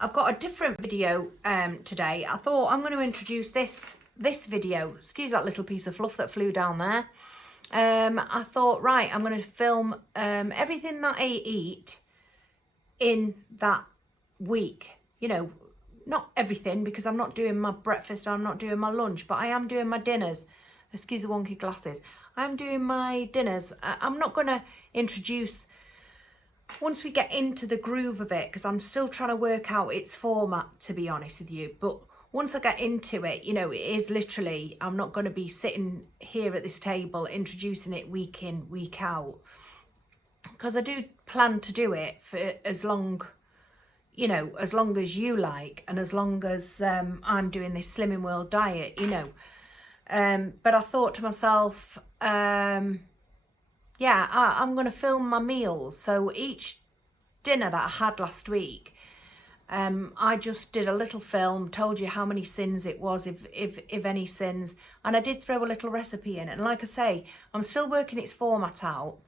I've got a different video today. I thought I'm going to introduce this video. Excuse that little piece of fluff that flew down there. I thought, right, I'm going to film everything that I eat in that week. You know, not everything, because I'm not doing my breakfast, I'm not doing my lunch, but I am doing my dinners. Excuse the wonky glasses. I'm doing my dinners. I'm not going to introduce, once we get into the groove of it, because I'm still trying to work out its format, to be honest with you, but once I get into it, you know, it is literally, I'm not going to be sitting here at this table introducing it week in, week out, because I do plan to do it for as long, you know, as long as you like, and as long as I'm doing this Slimming World diet, you know. But I thought to myself, yeah, I'm going to film my meals. So each dinner that I had last week, I just did a little film, told you how many sins it was, if any sins, and I did throw a little recipe in. And like I say, I'm still working its format out,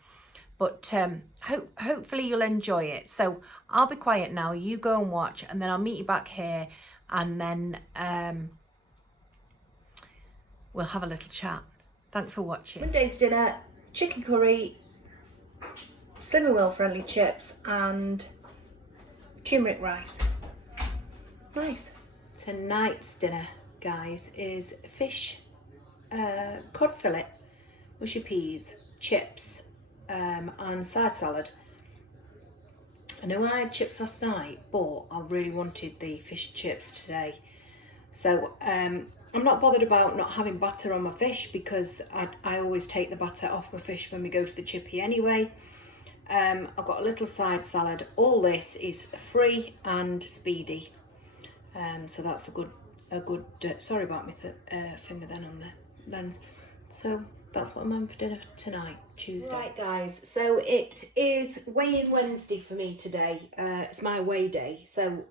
but hopefully you'll enjoy it. So I'll be quiet now, you go and watch, and then I'll meet you back here, and then we'll have a little chat. Thanks for watching. Monday's dinner: chicken curry, Slimming World friendly chips, and turmeric rice. Nice. Tonight's dinner, guys, is fish, cod fillet, mushy peas, chips, and side salad. I know I had chips last night, but I really wanted the fish and chips today. So I'm not bothered about not having batter on my fish, because I always take the batter off my fish when we go to the chippy anyway. I've got a little side salad. All this is free and speedy. So that's a good sorry about my finger then on the lens. So that's what I'm having for dinner tonight, Tuesday. Right, guys, so it is weigh-in Wednesday for me today. It's my weigh day. So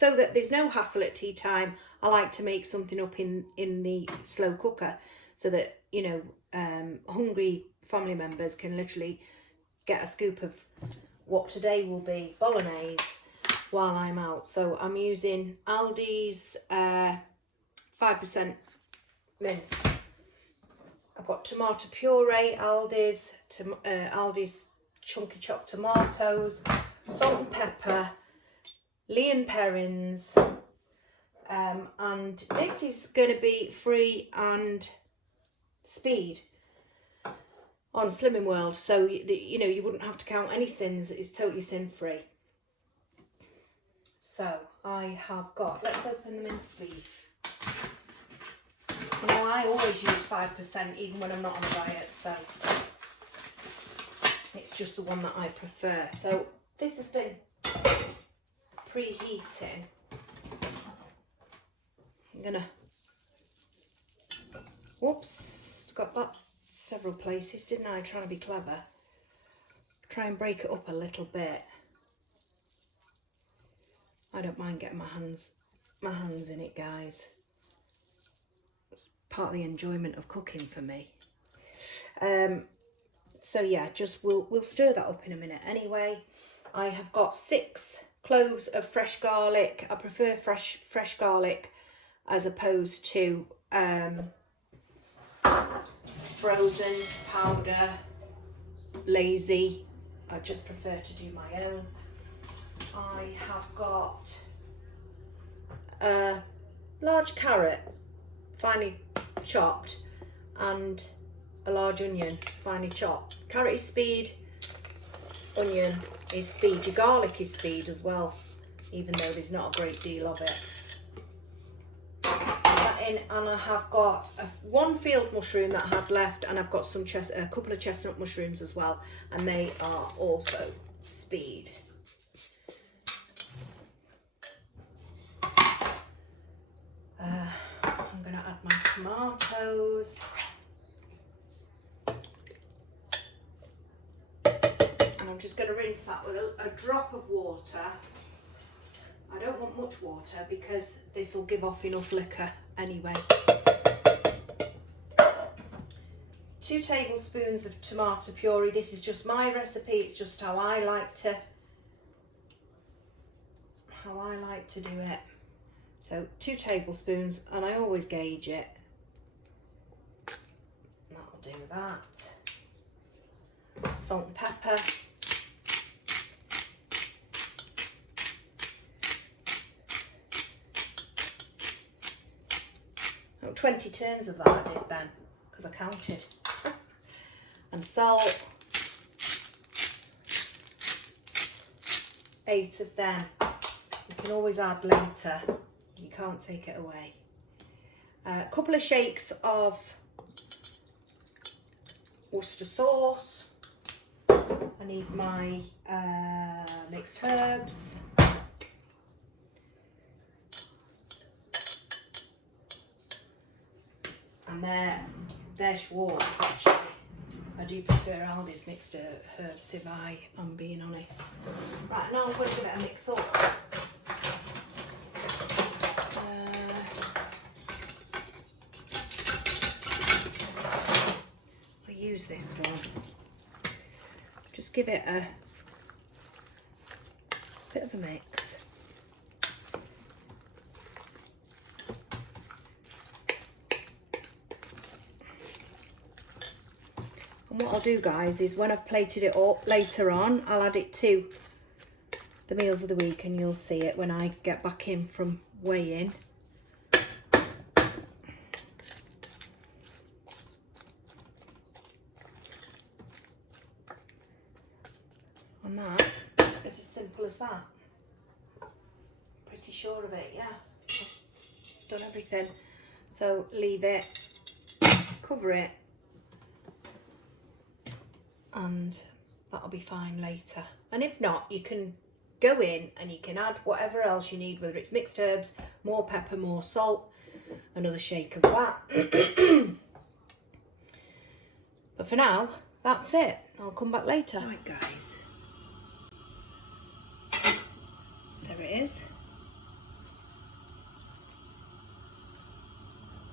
that there's no hassle at tea time, I like to make something up in the slow cooker, so that, you know, hungry family members can literally get a scoop of what today will be bolognese while I'm out. So I'm using Aldi's 5% mince. I've got tomato puree, Aldi's chunky chopped tomatoes, salt and pepper, Lee and Perrins, and this is going to be free and speed on Slimming World, so you know, you wouldn't have to count any sins. It's totally sin free. So I have got, let's open the minced beef. You know, I always use 5% even when I'm not on a diet, so it's just the one that I prefer. So this has been preheating. I'm gonna, whoops, got that several places, didn't I? Trying to be clever. Try and break it up a little bit. I don't mind getting my hands in it, guys. It's part of the enjoyment of cooking for me. So yeah, just we'll stir that up in a minute. Anyway, I have got 6 cloves of fresh garlic. I prefer fresh garlic as opposed to frozen powder, lazy. I just prefer to do my own. I have got a large carrot, finely chopped, and a large onion, finely chopped. Carrot is speed, onion is speed. Your garlic is speed as well, even though there's not a great deal of it. And I have got one field mushroom that I had left, and I've got a couple of chestnut mushrooms as well, and they are also speed. I'm going to add my tomatoes, and I'm just going to rinse that with a drop of water. I don't want much water because this will give off enough liquor anyway. 2 tablespoons of tomato puree. This is just my recipe. It's just how I like to how I like to do it. So 2 tablespoons, and I always gauge it. That'll do that. Salt and pepper. 20 turns of that I did then, because I counted. And salt. 8 of them. You can always add later. You can't take it away. A couple of shakes of Worcester sauce. I need my mixed herbs. And they're Schwartz actually. I do prefer Aldi's mixed herbs if I am being honest. Right, now I'm going to give it a mix up. I'll use this one. Just give it a bit of a mix. And what I'll do, guys, is when I've plated it up later on, I'll add it to the meals of the week, and you'll see it when I get back in from weighing. And that is as simple as that. Pretty sure of it, yeah. I've done everything. So leave it, cover it, and that'll be fine later. And if not, you can go in and you can add whatever else you need, whether it's mixed herbs, more pepper, more salt, another shake of that. But for now, that's it. I'll come back later. Right, guys. There it is.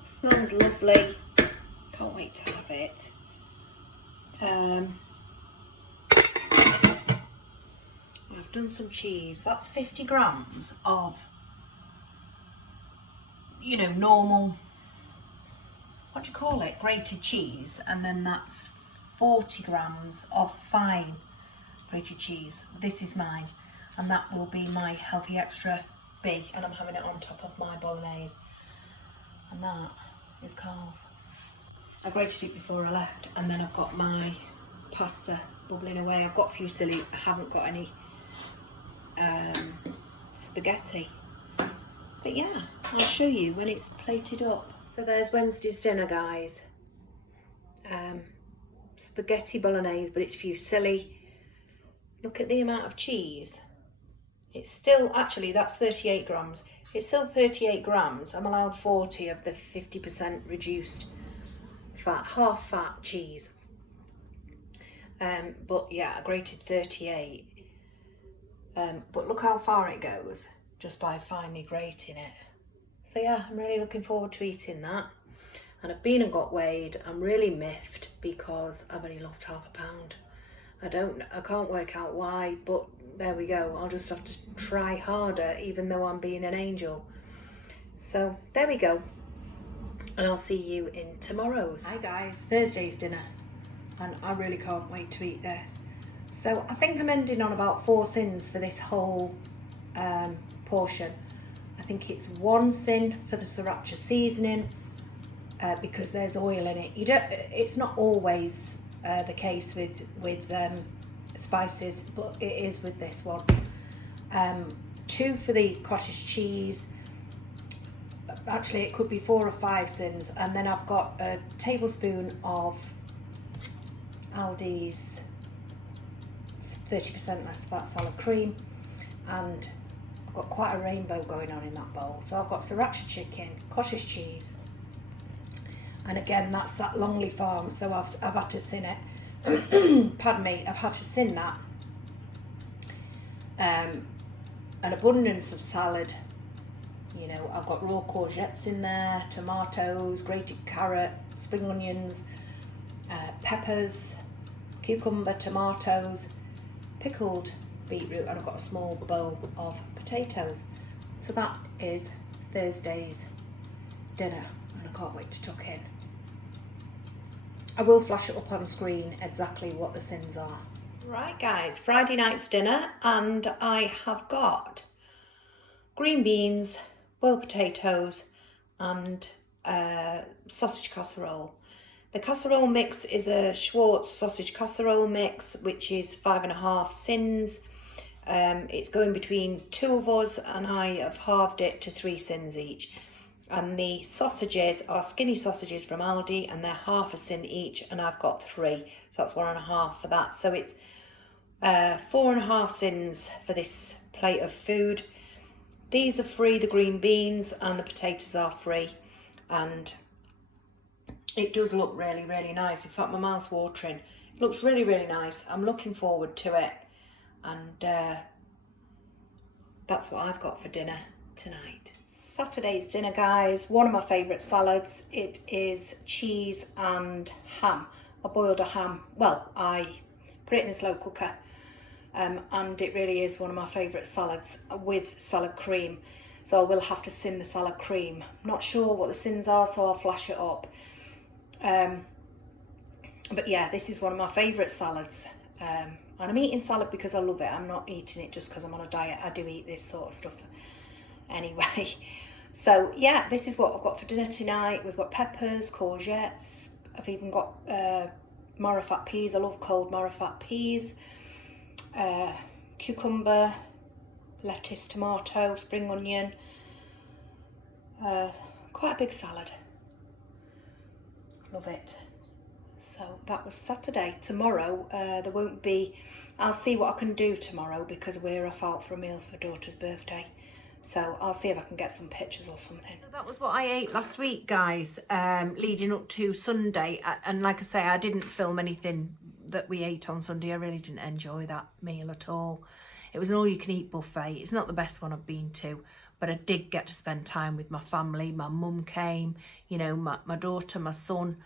Smells lovely. Can't wait to have it. I've done some cheese. That's 50 grams of, you know, normal, what do you call it, grated cheese, and then that's 40 grams of fine grated cheese. This is mine, and that will be my healthy extra B, and I'm having it on top of my bolognese. And that is Carl's. I grated it before I left, and then I've got my pasta bubbling away. I've got fusilli, I haven't got any spaghetti. But yeah, I'll show you when it's plated up. So there's Wednesday's dinner, guys. Spaghetti bolognese, but it's fusilli. Look at the amount of cheese. It's still, actually that's 38 grams. It's still 38 grams. I'm allowed 40 of the 50% reduced fat, half fat cheese. But yeah, I grated 38. But look how far it goes just by finely grating it. So yeah, I'm really looking forward to eating that. And I've been and got weighed. I'm really miffed because I've only lost half a pound. I can't work out why, but there we go. I'll just have to try harder, even though I'm being an angel. So there we go. And I'll see you in tomorrow's. Hi guys, Thursday's dinner. And I really can't wait to eat this. So I think I'm ending on about 4 sins for this whole portion. I think it's 1 sin for the sriracha seasoning because there's oil in it. It's not always the case with spices, but it is with this one. 2 for the cottage cheese. Actually, it could be 4 or 5 sins. And then I've got a tablespoon of Aldi's 30% less fat salad cream, and I've got quite a rainbow going on in that bowl. So I've got sriracha chicken, cottage cheese, and again that's that Longley Farm, so I've had to sin it. Pardon me, I've had to sin that. An abundance of salad. You know, I've got raw courgettes in there, tomatoes, grated carrot, spring onions, peppers, cucumber, tomatoes, pickled beetroot, and I've got a small bowl of potatoes. So that is Thursday's dinner, and I can't wait to tuck in. I will flash it up on screen exactly what the sins are. Right guys, Friday night's dinner, and I have got green beans, boiled potatoes and sausage casserole. The casserole mix is a Schwartz sausage casserole mix, which is 5.5 sins. It's going between 2 of us, and I have halved it to 3 sins each. And the sausages are skinny sausages from Aldi, and they're half a sin each, and I've got 3, so that's 1.5 for that. So it's 4.5 sins for this plate of food. These are free, the green beans, and the potatoes are free, and it does look really, really nice. In fact, my mouth's watering. It looks really, really nice. I'm looking forward to it, and that's what I've got for dinner tonight. Saturday's dinner, guys, one of my favourite salads. It is cheese and ham. I boiled a ham. Well, I put it in a slow cooker, and it really is one of my favourite salads with salad cream. So I will have to sin the salad cream. Not sure what the sins are, so I'll flash it up. But yeah, this is one of my favourite salads. And I'm eating salad because I love it. I'm not eating it just because I'm on a diet. I do eat this sort of stuff anyway. So yeah, this is what I've got for dinner tonight. We've got peppers, courgettes. I've even got marrowfat peas. I love cold marrowfat peas. Cucumber, lettuce, tomato, spring onion. Quite a big salad. Love it. So that was Saturday. Tomorrow there won't be. I'll see what I can do tomorrow because we're off out for a meal for daughter's birthday. So I'll see if I can get some pictures or something. That was what I ate last week, guys, leading up to Sunday. And like I say, I didn't film anything that we ate on Sunday. I really didn't enjoy that meal at all. It was an all-you-can-eat buffet. It's not the best one I've been to, but I did get to spend time with my family. My mum came, you know, my daughter, my son,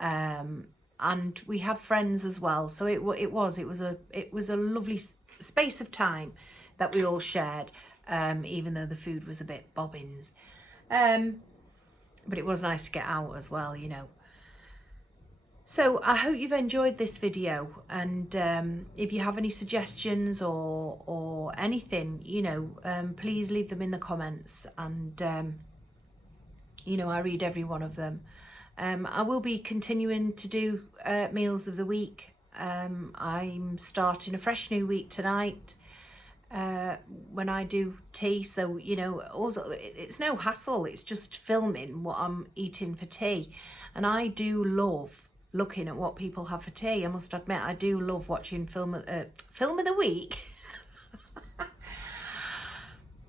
and we had friends as well. So it was a lovely space of time that we all shared. Even though the food was a bit bobbins. But it was nice to get out as well, you know. So I hope you've enjoyed this video, and if you have any suggestions or anything, you know, please leave them in the comments, and you know, I read every one of them. I will be continuing to do meals of the week. I'm starting a fresh new week tonight. When I do tea, so you know, also it's no hassle, it's just filming what I'm eating for tea, and I do love looking at what people have for tea. I must admit, I do love watching film of the week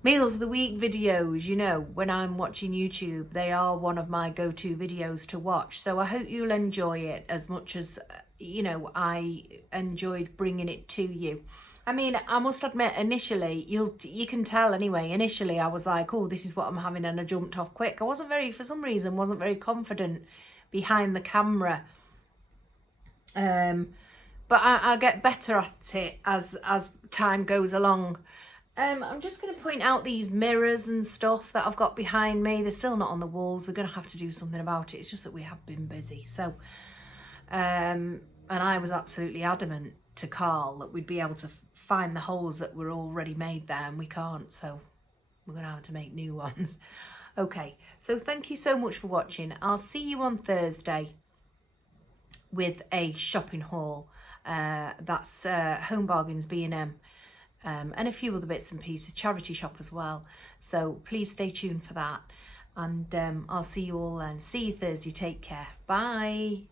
meals of the week videos. You know, when I'm watching YouTube, they are one of my go-to videos to watch, so I hope you'll enjoy it as much as you know I enjoyed bringing it to you. I mean, I must admit, initially, you can tell anyway, initially I was like, oh, this is what I'm having, and I jumped off quick. I for some reason, wasn't very confident behind the camera. But I get better at it as time goes along. I'm just going to point out these mirrors and stuff that I've got behind me. They're still not on the walls. We're going to have to do something about it. It's just that we have been busy. So, and I was absolutely adamant to Carl that we'd be able to find the holes that were already made there, and we can't, so we're gonna have to make new ones. Okay, so thank you so much for watching. I'll see you on Thursday with a shopping haul. That's Home Bargains, B&M, and a few other bits and pieces, charity shop as well. So please stay tuned for that, and I'll see you all then. See you Thursday. Take care. Bye.